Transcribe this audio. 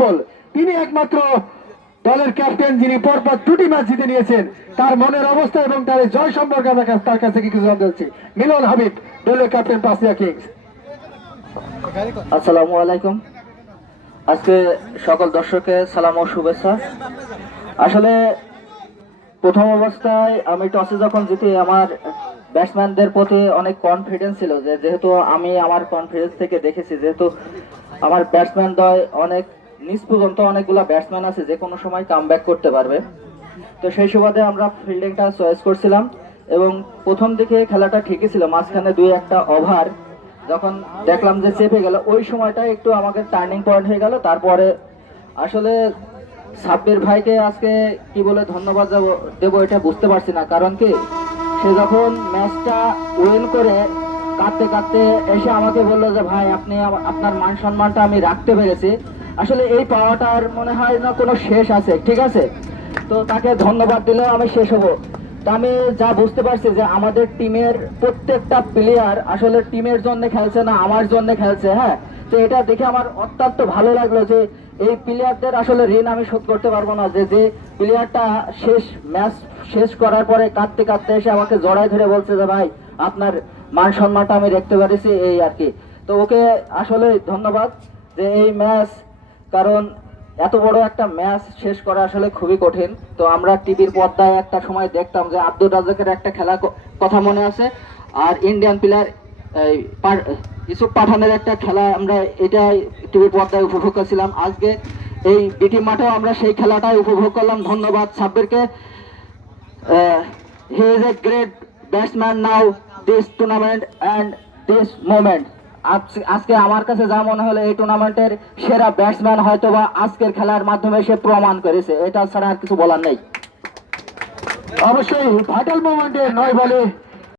তিনি একমাত্র দলের ক্যাপ্টেন যিনি পরপর 2টি ম্যাচ জিতে নিয়েছেন। তার মনের অবস্থা এবং তার জয় সম্পর্কে আমরা তার কাছে কিছু জানতে চাচ্ছি। মিলন হাবিব, দলের ক্যাপ্টেন পাসিয়া কিংস। আসসালামু আলাইকুম। আজকে সকল দর্শককে সালাম ও শুভেচ্ছা। আসলে প্রথম অবস্থায় আমি টসে যখন জিতি আমার ব্যাটসম্যানদের প্রতি অনেক কনফিডেন্স ছিল, যেহেতু আমি আমার কনফিডেন্স থেকে দেখেছি যেহেতু আমার ব্যাটসম্যান দ্বয় অনেক নিচ পর্যন্ত অনেকগুলো ব্যাটসম্যান আছে যে কোনো সময় কামব্যাক করতে পারবে। তো সেই সুবাদে আমরা ফিল্ডিংটা চয়েস করছিলাম এবং প্রথম দিকে খেলাটা ঠিকই ছিল, মাঝখানে 2-1টা ওভার যখন দেখলাম যে চেপে গেল ওই সময়টা একটু আমাকে টার্নিং পয়েন্ট হয়ে গেল। তারপরে আসলে সাব্বির ভাইকে আজকে কি বলে ধন্যবাদ দেবো এটা বুঝতে পারছি না, কারণ কি সে যখন ম্যাচটা উইন করে কাঁদতে কাঁদতে এসে আমাকে বললো যে ভাই আপনি আপনার মান সম্মানটা আমি রাখতে পেরেছি। আসলে এই পাওয়াটার মনে হয় না কোনো শেষ আছে, ঠিক আছে। তো তাকে ধন্যবাদ দিলেও আমি শেষ হবো। তা আমি যা বুঝতে পারছি যে আমাদের টিমের প্রত্যেকটা প্লেয়ার আসলে টিমের জন্য খেলছে না, আমার জন্য খেলছে। হ্যাঁ, তো এটা দেখে আমার অত্যন্ত ভালো লাগলো যে এই প্লেয়ারদের আসলে ঋণ আমি শোধ করতে পারবো না। যে প্লেয়ারটা ম্যাচ শেষ করার পরে কাঁদতে কাঁদতে এসে আমাকে জড়ায় ধরে বলছে যে ভাই আপনার মান সম্মানটা আমি রাখতে পারিছি, এই আর কি। তো ওকে আসলে ধন্যবাদ যে এই ম্যাচ, কারণ এত বড় একটা ম্যাচ শেষ করা আসলে খুবই কঠিন। তো আমরা টিভির পর্দায় একটা সময় দেখতাম যে আব্দুর রাজ্জাকের একটা খেলা কথা মনে আছে, আর ইন্ডিয়ান প্লেয়ার ইউসুফ পাঠানের একটা খেলা আমরা এটা টিভির পর্দায় উপভোগ করছিলাম। আজকে এই বিটি মাঠেও আমরা সেই খেলাটাই উপভোগ করলাম। ধন্যবাদ সাব্বিরকে। He is a great batsman now this tournament and this moment. আজকে আমার কাছে যা মনে হলো এই টুর্নামেন্টের সেরা ব্যাটসম্যান হয়তোবা আজকের খেলার মাধ্যমে সে প্রমাণ করেছে, এটা ছাড়া আর কিছু বলার নেই। অবশ্যই ভাইটাল মোমেন্টে 9 বলে